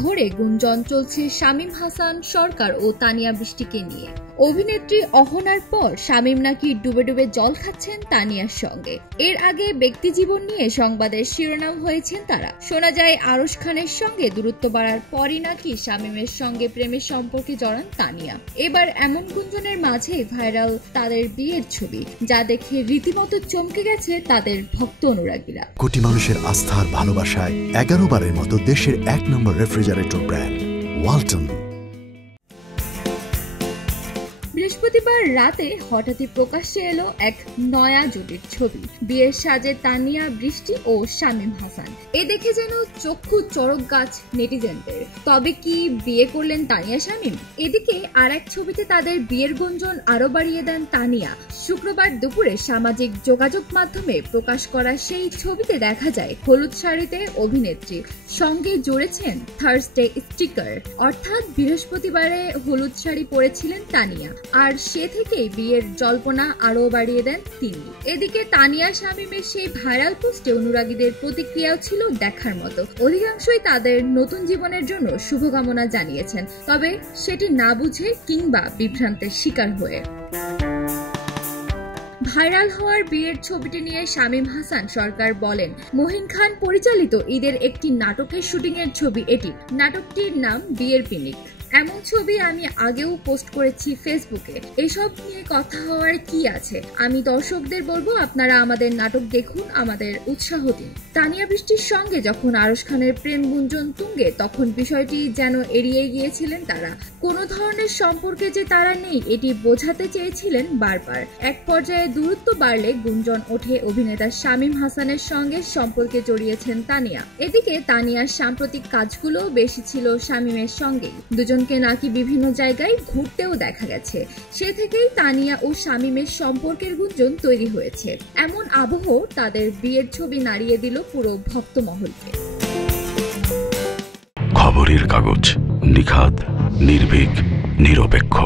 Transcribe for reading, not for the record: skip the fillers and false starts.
ধরে গুঞ্জন চলছে শামীম হাসান সরকার ও তানিয়া বৃষ্টিকে নিয়ে। অভিনেত্রী অহনার পর শামীম নাকি ডুবে ডুবে জল খাচ্ছেন তানিয়ার সঙ্গে। এর আগে ব্যক্তিজীবন নিয়ে সংবাদের শিরোনাম হয়েছেন তারা। শোনা যায় আরশ খানের সঙ্গে দূরত্ব বাড়ার পরই নাকি শামীমের সঙ্গে প্রেমের সম্পর্কে জড়ান তানিয়া। এবার এমন গুঞ্জনের মাঝে ভাইরাল তাদের বিয়ের ছবি, যা দেখে রীতিমতো চমকে গেছে তাদের ভক্ত অনুরাগীরা। কোটি মানুষের আস্থার ভালোবাসায় 11 বারের মতো দেশের 1 নম্বর রেফ্রিজারেটর ব্র্যান্ড ওয়ালটন। বৃহস্পতিবার রাতে হঠাৎই প্রকাশ্যে এলো এক নয়া জুটির ছবি। বিয়ের সাজে তানিয়া, বৃষ্টি ও শামীম হাসান। এ দেখে যেন চক্ষু চড়ক গাছ নেটিজেনদের। তবে কি বিয়ে করলেন তানিয়া শামীম? এদিকে আর এক ছবিতে তাদের বিয়ের গুঞ্জন আরো বাড়িয়ে দেন তানিয়া। শুক্রবার দুপুরে সামাজিক যোগাযোগ মাধ্যমে প্রকাশ করা সেই ছবিতে দেখা যায় হলুদ শাড়িতে অভিনেত্রী, সঙ্গে জুড়েছেন থার্সডে স্টিকার, অর্থাৎ বৃহস্পতিবারে হলুদ শাড়ি পরেছিলেন তানিয়া। আর সে থেকেই বিয়ের জল্পনা আরো বাড়িয়ে দেন তিনি। এদিকে তানিয়া শামীমের সেই ভাইরাল পোস্টে অনুরাগীদের প্রতিক্রিয়াও ছিল দেখার মতো। অধিকাংশই তাদের নতুন জীবনের জন্য শুভকামনা জানিয়েছেন, তবে সেটি না বুঝে কিংবা বিভ্রান্তের শিকার হয়ে। ভাইরাল হওয়ার বিয়ের ছবিটি নিয়ে শামীম হাসান সরকার বলেন, মহিন খান পরিচালিত ঈদের একটি নাটকের শুটিংয়ের ছবি এটি। নাটকটির নাম বিয়ের পিনিক। এমন ছবি আমি আগেও পোস্ট করেছি ফেসবুকে। এসব নিয়ে কথা হওয়ার কি আছে? আমি দর্শকদের বলবো, আপনারা আমাদের নাটক দেখুন, আমাদের উৎসাহ দিন। তানিয়া বৃষ্টির সঙ্গে যখন আরশ খানের প্রেম গুঞ্জন তুঙ্গে, তখন বিষয়টি যেন এড়িয়ে গিয়েছিলেন তারা। কোনো ধরনের সম্পর্কে যে তারা নেই, এটি বোঝাতে চেয়েছিলেন বারবার। এক পর্যায়ে দূরত্ব বাড়লে গুঞ্জন ওঠে অভিনেতা শামীম হাসানের সঙ্গে সম্পর্কে জড়িয়েছেন তানিয়া। এদিকে তানিয়ার সাম্প্রতিক কাজগুলো বেশি ছিল শামীমের সঙ্গেই। দুজনকে নাকি বিভিন্ন জায়গায় ঘুরতেও দেখা গেছে। সে থেকেই তানিয়া ও শামীমের সম্পর্কের গুঞ্জন তৈরি হয়েছে। এমন আবহ তাদের বিয়ের ছবি নাড়িয়ে দিল পুরো ভক্ত মহলকে। খবরের কাগজ, নিখাত, নির্ভীক, নিরপেক্ষ।